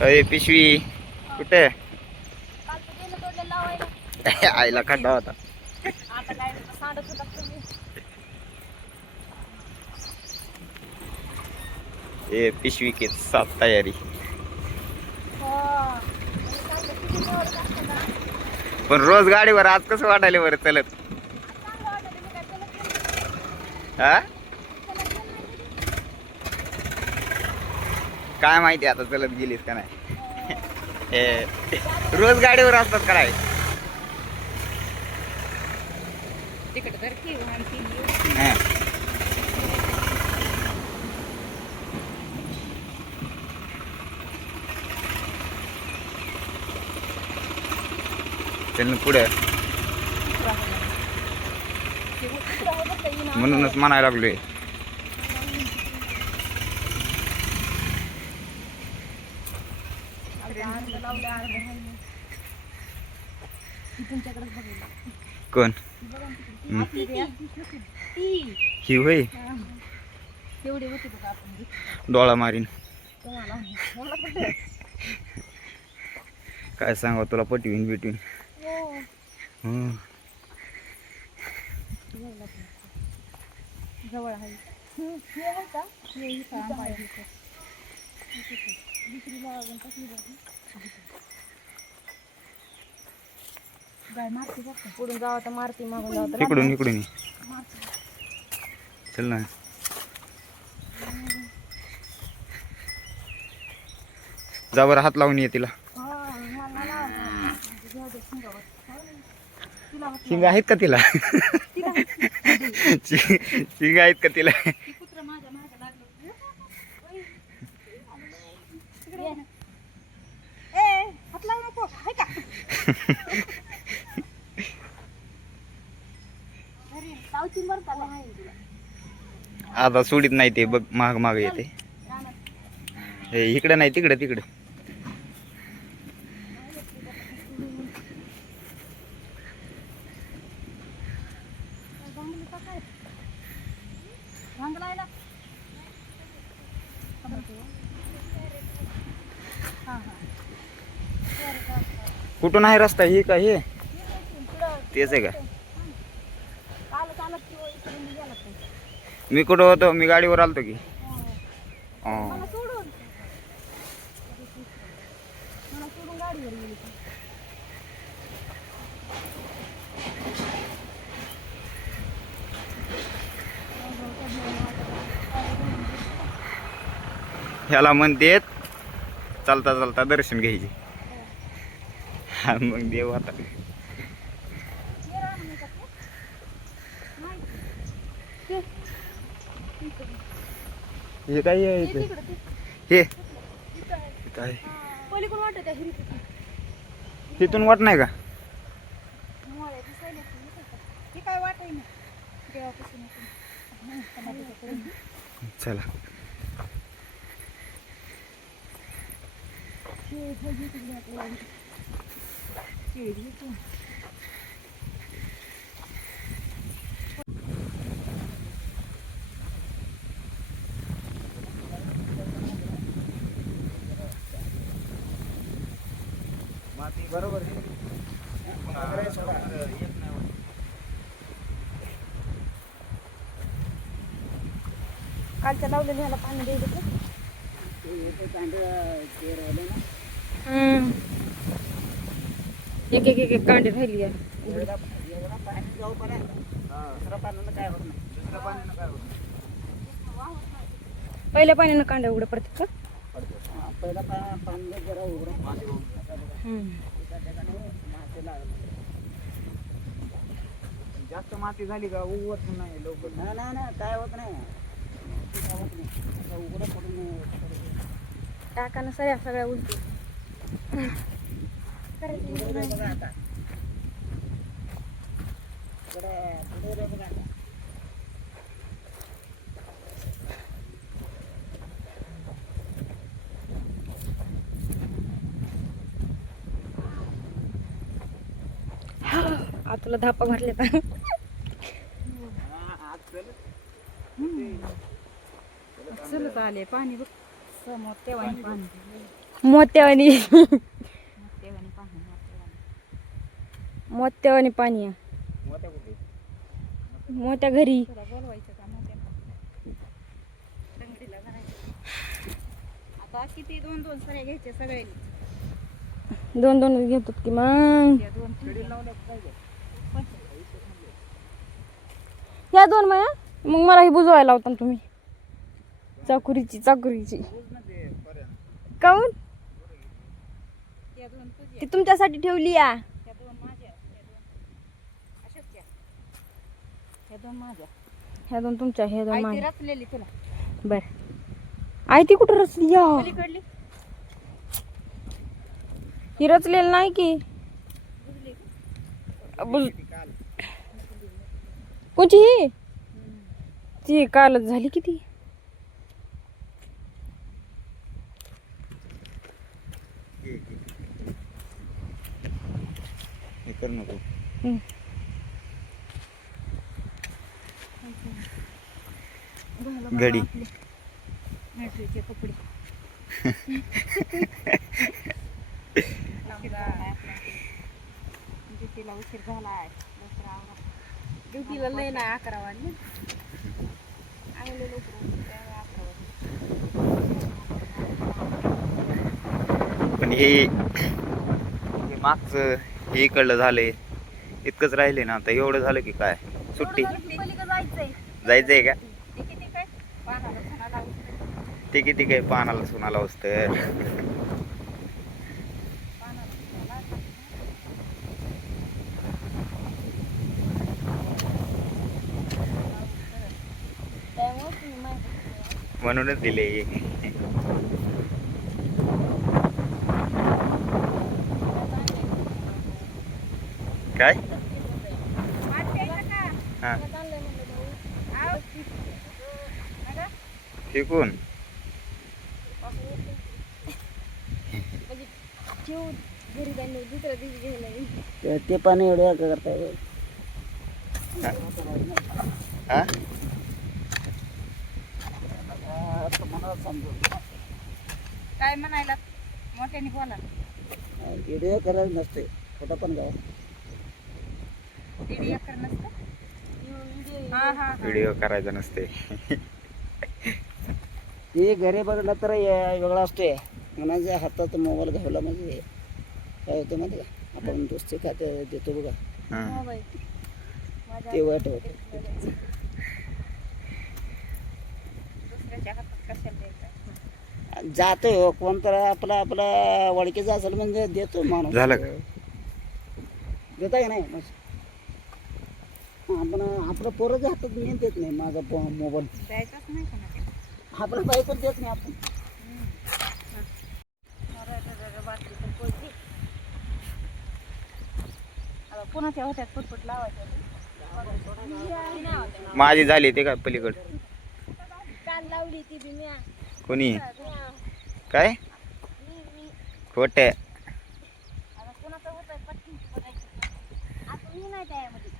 अरे पिशवी कुठे आईला खड्डा होता. ए पिशवी के साथ तयारी. पण रोज गाडीवर आज कसं वाटायला बरं चलत? हा काय माहिती आता चलत गेलीस का नाही. रोज गाडीवर असतात काय? चल पुढे म्हणूनच म्हणायला लागलोय. कोण ही होय डोळा मारीन. काय सांगा तुला पटवीन बिटवीन. जवळ आहे पुढून जावं तर मारती मागून जावं इकडून इकडून चल ना. जा बरं हात लावून ये तिला. शिंग आहेत का तिला? शिंग आहेत का तिला? आता सोडीत नाही ते बघ माग माग येते. हे इकडे नाही तिकडे तिकडे. कुठून आहे रस्ता? हे का हे तेच आहे का? मी कुठं होतो? मी गाडीवर आलतो की. ह्याला म्हणतेत चालता चालता दर्शन घ्यायचे. मग देव आता हे काय आहे इथे? हे काय तिथून वाट नाही का? चला माती बरोबर आहे. कालच्या लावलेल्या ह्याला पाणी द्यायचं. एक एक एक कांडी राहिली आहे. पहिल्या पाण्यानं कांड्या उघडं पडतात का? जास्त माती झाली का उगवत नाही लवकर. नाही काय होत नाही. टाकानं सगळ्या उलटी तुला धापा भरले तर चलत आले पाणी बघ समोर तेव्हा पाणी मोत्यावानी मोत्यावानी पाणी आहे. मोत्या घरी आता किती 2-2 सऱ्या घ्यायचे सगळे. 2-2 घेतात की मग. या 2 माया मग मला ही बुजवायला लावता ना तुम्ही. चाकुरीची काऊन ती तुमच्यासाठी ठेवली या. ह्या 2 तुमच्या, ह्या 2 माझ्या. रचलेली तुला बर आई ती कुठं रचली या. पलीकडली ही रचलेली नाही की कोणची ही ती कालच झाली किती. हे कर नको. घडी मॅट्रीचे कपडे ड्युटीला उशीर झालाय. ड्युटीला लय नाही 11 वाजले. पण हे मागचं हे इकडलं झालंय. इतकंच राहिले ना आता. एवढं झालं की काय सुट्टी जायचंय का. ते किती काय पानाला सुनाला असतं. म्हणूनच दिले. काय हा शिकून ते पाणी एवढं करताय. हा काय म्हणायला मोठ्याने बोला. व्हिडिओ करायला नसते कुठं पण गाव व्हिडिओ करायचा नसते. ते घरी बघलं तर वेगळा असतोय. कोणाच्या हातात मोबाईल घ्यायला म्हणजे काय होतं माहिती का. आपण दोस्ती खाते देतो बघा हा. ते वाईट होतं. दुसऱ्याच्या हातात कशाला द्यायचं. जातोय हो कोण तर आपला वडकीचा असेल म्हणजे देतो माणूस. झालं का? देता का नाही आपण आपलं पोराच्या हातात मी देत नाही. माझा मोबाईल द्यायचाच नाही कोणाला. आपलं बायको देत नाही आपण. कोणाच्या होत्यात फुटफुट लावायच्या. माझी झाली ते का पलीकड लावली ती बी म्या. कोणी काय खोट. कोणाचं होत पटकन आता मी नाही त्यामध्ये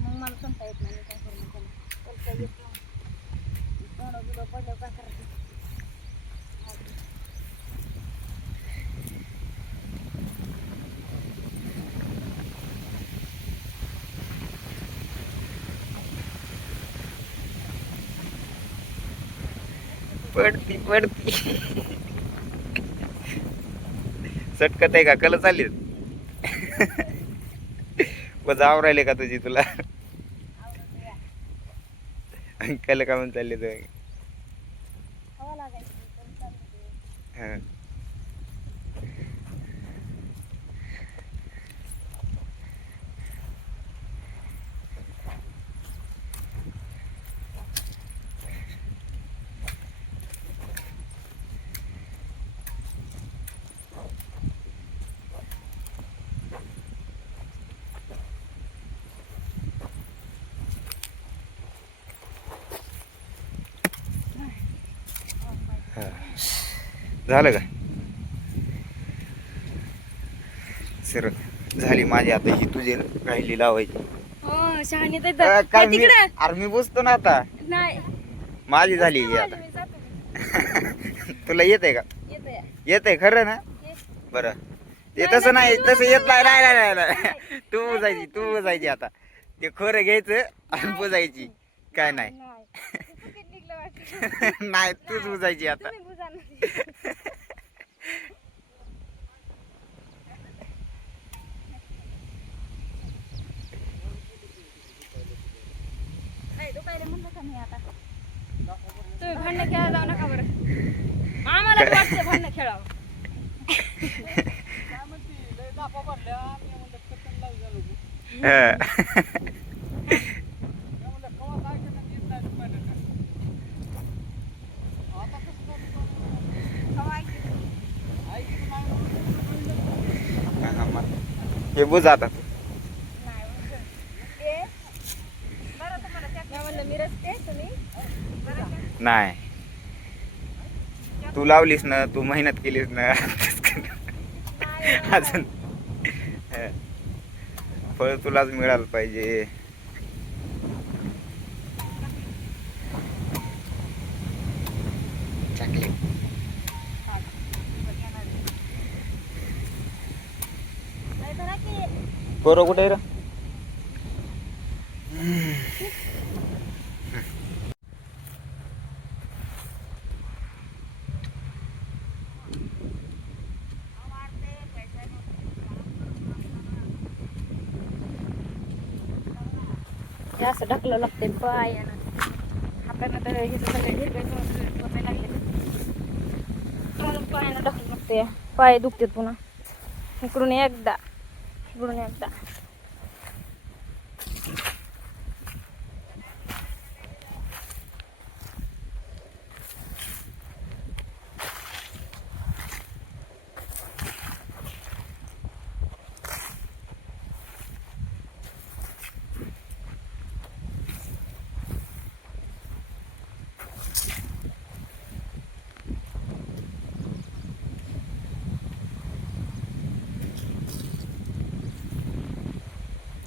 मग मला सांगता येत नाही काय करू. पडलं काय करायचं. पडती सटकत आहे का कल चालली. जाव राहिले का तुझी तुला कल का म्हणून चालली तर. हा झालं का सर. झाली माझी आता ही तुझी राहिली लावायची. शहाणी तर काय मी तिकडे अरे मी बुजतो ना आता नाही माझी झाली ही आता मी जातो. तुला येत आहे का येतंय. येत आहे खरं ना बरं ते तसं नाही तसं येत नाही नाही नाही नाही तू बुजायची आता ते खरं घ्यायचं आणि बुजायची काय नाही नाही. चुकीत निघलं वाटतं. नाही तूच बुजायची आता तुम्ही बुजा ना. नाही, दुखायला म्हणलं का नाही आता? तुम्ही भांडणं खेळा जाऊ नका बरं. आम्हाला तर वाटतं भांडणं खेळावं. हे बुज आता मी रस्ते तुम्ही नाही तू लावलीस ना तू मेहनत केलीस ना अजून फळ तुलाच मिळालं पाहिजे चांगले पोरं कुठे आहे रे हे असं ढकलं लागते पायानं हातानं तर हे सगळं हिरव्या लागले म्हणून पायानं ढकलं लागते पाय दुखतात पुन्हा इकडून एकदा इकडून एकदा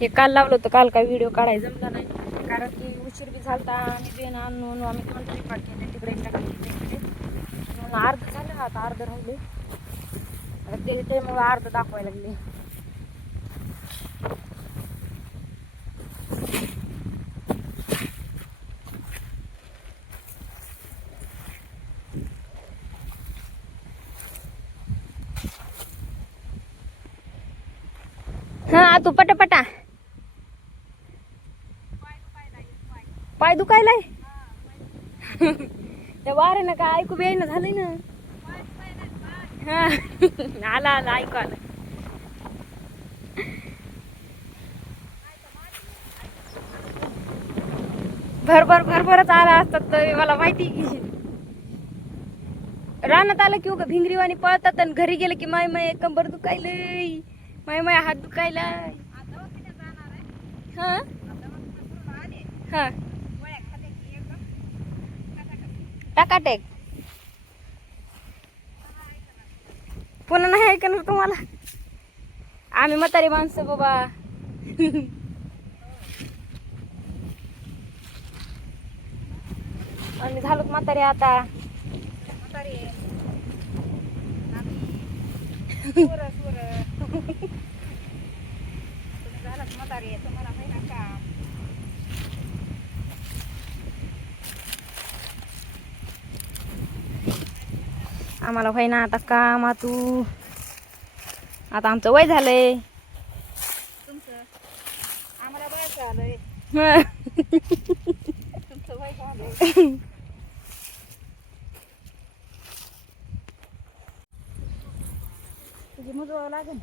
हे काल लावलं होतं काल काय व्हिडिओ काढायला जमला नाही कारण की उशीर बी झालता आणि बेन आणून आम्ही कंट्री पाठ केले तिकडे म्हणून अर्ध झालं आता अर्ध राहिले ते मग अर्ध दाखवायला लागले हा तू पटापटा पाय दुखायलाय त्या वाऱ्यानं काय ऐकू बी ना झालंय ना हा आला आला ऐकू आलं भरभरच आला असतात तर मला माहिती की रानात आलं की उगा भिंगरीवाणी पळतात आणि घरी गेलं की माय माय कंबर दुखायलंय माय माय हात दुखायलाय हा हा टाकाटेक पुन्हा नाही ऐकणार तुम्हाला आम्ही म्हातारी माणसं बाबा आम्ही झालोत म्हातारी आता आम्हाला व्हायना आता काम तू आता आमचं वय झालंय आम्हाला बरंच झालंय हं. तुमचं वय झालंय तुझी मुजवावं लागेल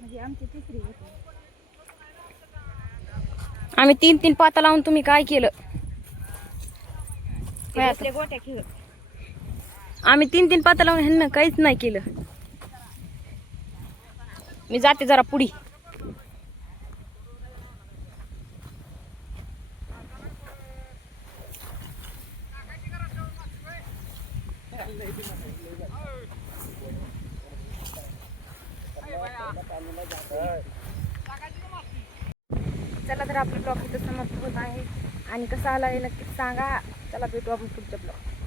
म्हणजे आमची तिसरी होती आम्ही 3-3 पाता लावून तुम्ही काय केलं आपल्या गोट्या खेळ आम्ही 3-3 पाता लावून ह्यांना काहीच नाही केलं मी जाते जरा पुढी चला तर आपला ब्लॉग इथं समाप्त होत आहे आणि कसा आला हे नक्कीच सांगा. चला भेटू आपण पुढच्या ब्लॉग.